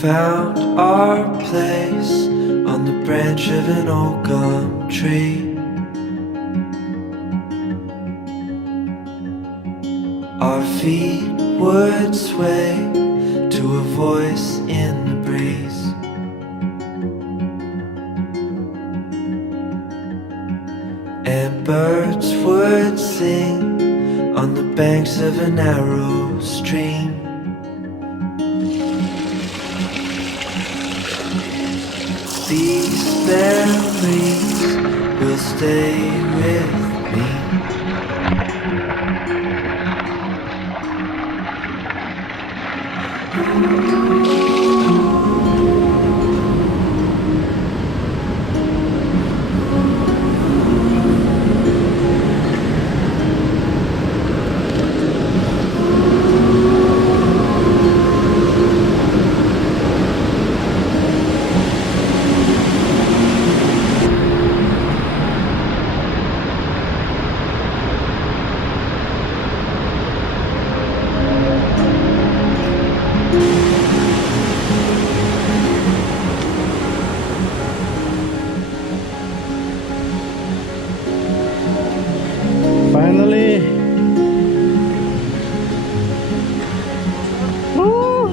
found our place on the branch of an old gum tree. Our feet would sway to a voice in the breeze. And birds would sing on the banks of a narrow stream. These memories will stay with me. Finally! Woo!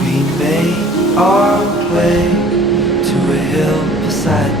We made our way to a hill beside